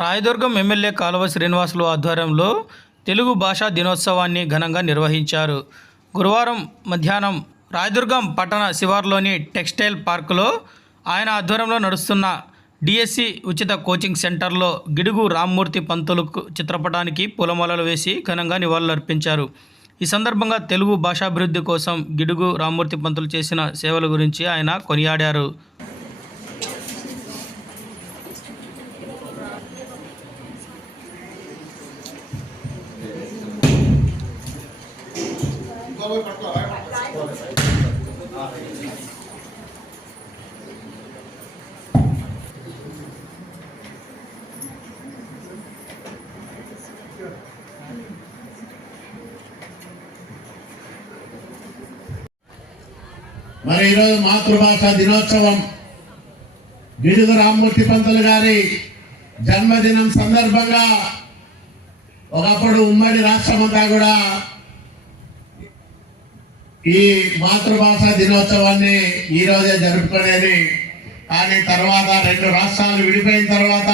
Rayadurgam MLA కాలువ శ్రీనివాసులు ఆధ్వర్యంలో తెలుగు భాషా దినోత్సవాన్ని ఘనంగా నిర్వహించారు. గురువారం మధ్యాహ్నం రాయదుర్గం పట్టణ శివార్లోని టెక్స్టైల్ పార్కులో ఆయన ఆధ్వర్యంలో నడుస్తున్న డిఎస్సి ఉచిత కోచింగ్ సెంటర్లో గిడుగు రామ్మూర్తి పంతులకు చిత్రపటానికి పూలమాలలు వేసి ఘనంగా నివాళులర్పించారు. ఈ సందర్భంగా తెలుగు భాషాభివృద్ధి కోసం గిడుగు రామ్మూర్తి పంతులు చేసిన సేవల గురించి ఆయన కొనియాడారు. మరి ఈరోజు మాతృభాష దినోత్సవం గిడుగు రామ్మూర్తి పంతులు గారి జన్మదినం సందర్భంగా ఒకప్పుడు ఉమ్మడి రాష్ట్రమంతా కూడా ఈ మాతృభాష దినోత్సవాన్ని ఈ రోజే జరుపుకునేది. కానీ తర్వాత రెండు రాష్ట్రాలు విడిపోయిన తర్వాత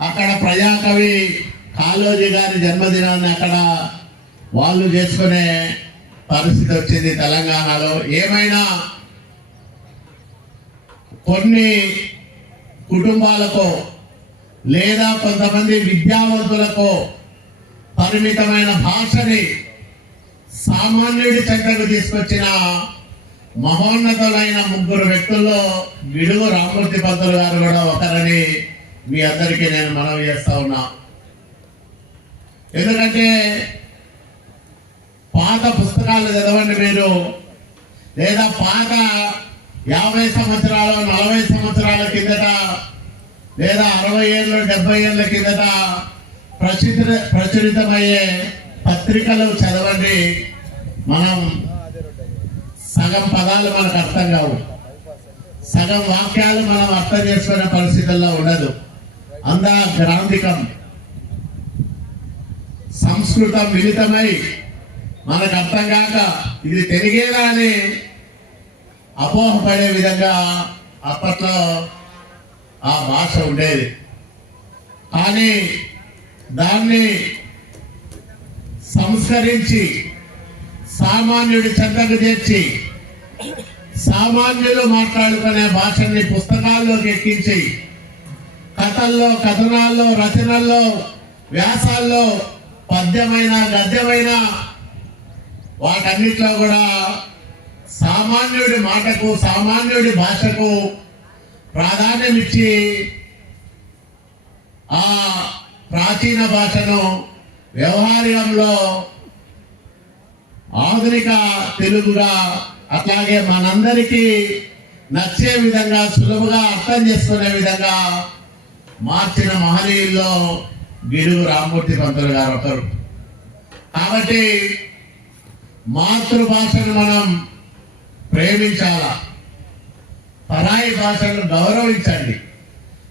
అక్కడ ప్రజాకవి కాళోజీ గారి జన్మదినాన్ని అక్కడ వాళ్ళు చేసుకునే పరిస్థితి వచ్చింది తెలంగాణలో. ఏమైనా కొన్ని కుటుంబాలకు లేదా కొంతమంది విద్యావంతులకు పరిమితమైన భాషని సామాన్యుడి చెంతకు తీసుకొచ్చిన మహోన్నతులైన ముగ్గురు వ్యక్తుల్లో విడుగు రామూర్తి పంతులు గారు కూడా ఒకరని మీ అందరికీ నేను మనవి చేస్తా ఉన్నా. ఎందుకంటే పాత పుస్తకాలు చదవండి మీరు. లేదా పాత యాభై సంవత్సరాలు నలభై సంవత్సరాల కిందట లేదా అరవై ఏళ్ళు డెబ్బై ఏళ్ళ కిందట ప్రచురిత ప్రచురితమయ్యే పత్రికలు చదవండి. మనం సగం పదాలు మనకు అర్థం కావు. సగం వాక్యాలు మనం అర్థం చేసుకునే పరిస్థితుల్లో ఉండదు. అందా గ్రాంధికం. సంస్కృతం మిళితమై మనకు అర్థం కాక ఇది తెలిగేలా అని అపోహపడే విధంగా అప్పట్లో ఆ భాష ఉండేది. కానీ దాన్ని సంస్కరించి సామాన్యుడి చెంతకు చేర్చి సామాన్యులు మాట్లాడుకునే భాషని పుస్తకాల్లోకి ఎక్కించి కథల్లో కథనాల్లో రచనల్లో వ్యాసాల్లో పద్యమైన గద్యమైన వాటన్నిట్లో కూడా సామాన్యుడి మాటకు సామాన్యుడి భాషకు ప్రాధాన్యమిచ్చి ఆ ప్రాచీన భాషను వ్యవహారంలో ఆధునిక తెలుగుగా అట్లాగే మనందరికీ నచ్చే విధంగా సులభంగా అర్థం చేసుకునే విధంగా మార్చిన మహనీయుల్లో గిడుగు రామ్మూర్తి పంతులు గారు ఒకరు. కాబట్టి మాతృభాషను మనం ప్రేమించాలా? పరాయి భాషను గౌరవించండి.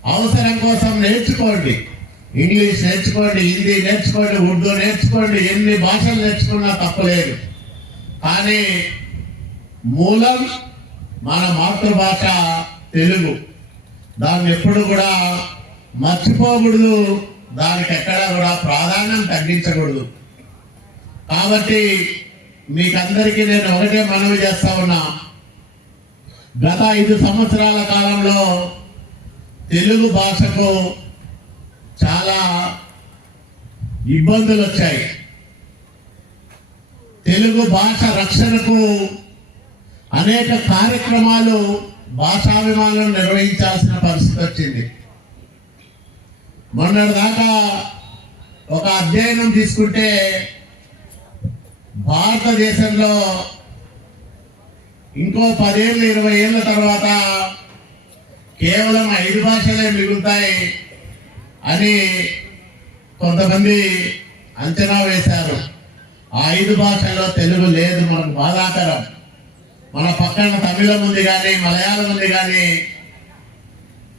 అవసరం కోసం నేర్చుకోండి. ఇంగ్లీష్ నేర్చుకోండి హిందీ నేర్చుకోండి ఉర్దూ నేర్చుకోండి ఎన్ని భాషలు నేర్చుకున్నా తప్పలేదు. కానీ మూలం మన మాతృభాష తెలుగు. దాన్ని ఎప్పుడు కూడా మర్చిపోకూడదు దానికి ఎక్కడ కూడా ప్రాధాన్యం తగ్గించకూడదు. కాబట్టి మీకందరికీ నేను ఒకటే మనవి చేస్తా ఉన్నా. గత ఐదు సంవత్సరాల కాలంలో తెలుగు భాషకు చాలా ఇబ్బందులు వచ్చాయి. తెలుగు భాష రక్షణకు అనేక కార్యక్రమాలు భాషాభిమానులు నిర్వహించాల్సిన పరిస్థితి వచ్చింది. మొన్నటిదాకా ఒక అధ్యయనం తీసుకుంటే భారతదేశంలో ఇంకో పదేళ్ళు ఇరవై ఏళ్ళ తర్వాత కేవలం ఐదు భాషలే మిగులుతాయి. అని కొంతమంది అంచనా వేశారు. ఆ ఐదు భాషల్లో తెలుగు లేదు మనకు బాధాకరం. మన పక్కన తమిళం ఉంది కానీ మలయాళం ఉంది కానీ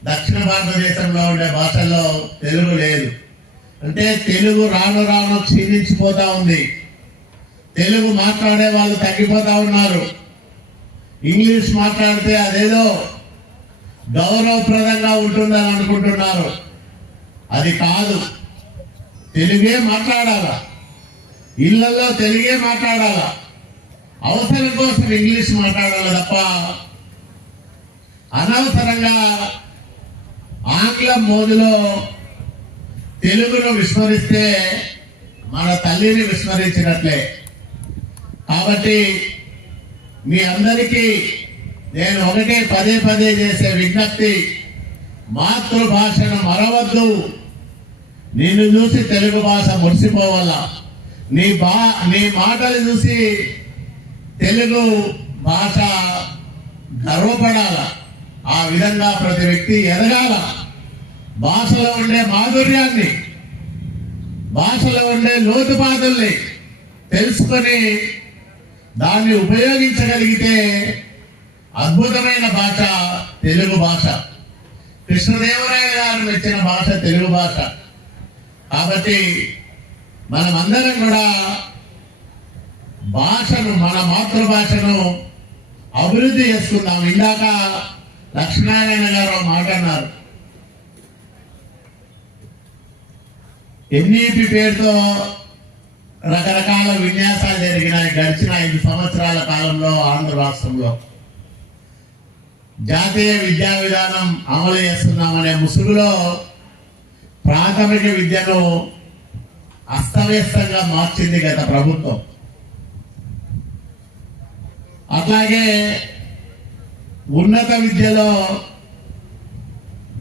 దక్షిణ భారతదేశంలో ఉండే భాషల్లో తెలుగు లేదు. అంటే తెలుగు రాను రాను క్షీణించిపోతా ఉంది. తెలుగు మాట్లాడే వాళ్ళు తగ్గిపోతా ఉన్నారు. ఇంగ్లీష్ మాట్లాడితే అదేదో గౌరవప్రదంగా ఉంటుందని అనుకుంటున్నారు. అది కాదు. తెలుగే మాట్లాడాలా? ఇళ్ళలో తెలుగే మాట్లాడాలా? అవసరం కోసం ఇంగ్లీష్ మాట్లాడాలి తప్ప? అనవసరంగా ఆంగ్లం మోదులో తెలుగును విస్మరిస్తే మన తల్లిని విస్మరించినట్లే. కాబట్టి మీ అందరికీ నేను ఒకటే పదే పదే చేసే విజ్ఞప్తి. మాతృభాషను మరవద్దు. నిన్ను చూసి తెలుగు భాష మురిసిపోవాలా. నీ బా నీ మాటలు చూసి తెలుగు భాష గర్వపడాల. ఆ విధంగా ప్రతి వ్యక్తి ఎదగాల. భాషలో ఉండే మాధుర్యాన్ని భాషలో ఉండే లోతుపాతుల్ని తెలుసుకొని దాన్ని ఉపయోగించగలిగితే అద్భుతమైన భాష తెలుగు భాష. కృష్ణదేవరాయ గారు మెచ్చిన భాష తెలుగు భాష. కాబట్టి మనమందరం కూడా భాషను మన మాతృభాషను అభివృద్ధి చేసుకుందాం. ఇందాక లక్ష్మీనారాయణ గారు మాట అన్నారు. ఎన్ఈపి పేరుతో రకరకాల విన్యాసాలు జరిగినాయి గడిచిన ఐదు సంవత్సరాల కాలంలో ఆంధ్ర రాష్ట్రంలో. జాతీయ విద్యా విధానం అమలు చేస్తున్నామనే ముసుగులో ప్రాథమిక విద్యను అస్తవ్యస్తంగా మార్చింది గత ప్రభుత్వం. అట్లాగే ఉన్నత విద్యలో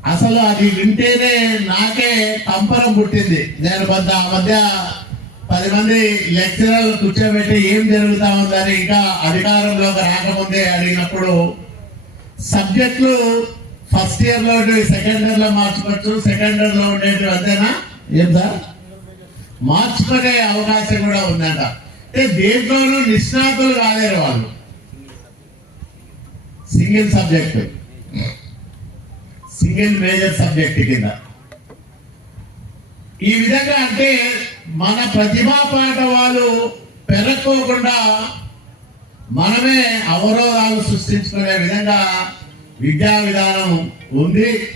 అసలు అది వింటేనే నాకే కంపరం పుట్టింది. నేను కొంత ఆ మధ్య పది మంది లెక్చరర్లు కూర్చోబెట్టి ఏం జరుగుతా ఉందని ఇంకా అధికారంలోకి రాకముందే అడిగినప్పుడు సబ్జెక్టులు ఫస్ట్ ఇయర్లో సెకండ్ ఇయర్లో మార్చుకోవచ్చు సెకండ్ ఇయర్లో ఉండేవి అంతేనా? ఏం సార్? మార్చుకునే అవకాశం కూడా ఉందంట. అంటే దేంట్లోనూ నిష్ణాతులు కాలేరు వాళ్ళు. Single subject. Single major subject కింద. ఈ విధంగా అంటే మన ప్రతిభా పాట వాళ్ళు పెరక్కోకుండా మనమే అవరోధాలు సృష్టించుకునే విధంగా విద్యా విధానం ఉంది.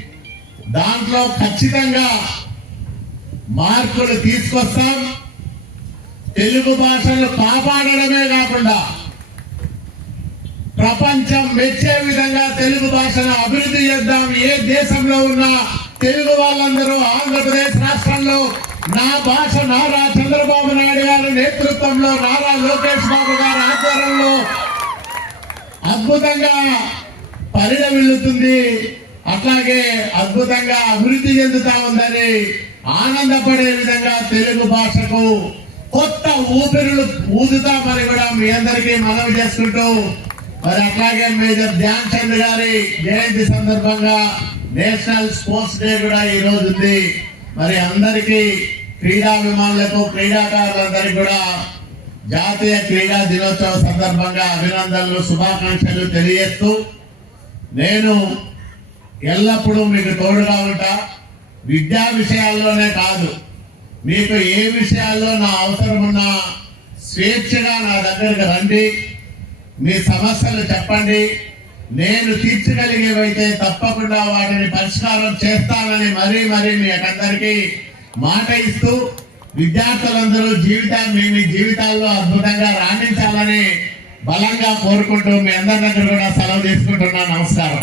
దాంట్లో ఖచ్చితంగా మార్పులు తీసుకొస్తాం. తెలుగు భాషను కాపాడడమే కాకుండా ప్రపంచం మెచ్చే విధంగా తెలుగు భాషను అభివృద్ధి చేద్దాం. ఏ దేశంలో ఉన్నా తెలుగు వాళ్ళందరూ ఆంధ్రప్రదేశ్ రాష్ట్రంలో నా భాష నారా చంద్రబాబు నాయుడు గారి నేతృత్వంలో నారా లోకేష్ బాబు గారి ఆధ్వర్యంలో అద్భుతంగా పరిణమిల్లుతుంది అట్లాగే అద్భుతంగా అభివృద్ధి చెందుతా ఉందని ఆనందపడే విధంగా తెలుగు భాషకు కొత్త ఊపిరులు ఊదుతామని కూడా మీ అందరికీ మనవి చేసుకుంటూ మరి అట్లాగే మేజర్ ధ్యాన్ చంద్ గారి జయంతి సందర్భంగా నేషనల్ స్పోర్ట్స్ డే కూడా ఈ రోజు ఉంది. మరి అందరికీ క్రీడాభిమానులకు క్రీడాకారులందరికీ కూడా జాతీయ క్రీడా దినోత్సవ సందర్భంగా అభినందనలు శుభాకాంక్షలు తెలియజేస్తూ నేను ఎల్లప్పుడూ మీకు తోడుగా ఉంటా. విద్యా విషయాల్లోనే కాదు మీకు ఏ విషయాల్లో నా అవసరం ఉన్నా స్వేచ్ఛగా నా దగ్గరికి రండి. మీ సమస్యలు చెప్పండి. నేను తీర్చగలిగేవైతే తప్పకుండా వాటిని పరిష్కారం చేస్తానని మరీ మరీ మీ అందరికీ మాట ఇస్తూ విద్యార్థులందరూ జీవితాన్ని మీ మీ జీవితాల్లో అద్భుతంగా రాణించాలని బలంగా కోరుకుంటూ మీ అందరి దగ్గర కూడా సెలవు తీసుకుంటున్నాను నమస్కారం.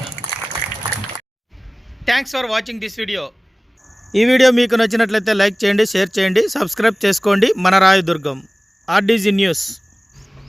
Thanks for watching this video ఈ వీడియో మీకు నచ్చినట్లయితే లైక్ చేయండి షేర్ చేయండి సబ్స్క్రైబ్ చేసుకోండి. మన రాయదుర్గం ఆర్డీజీ న్యూస్.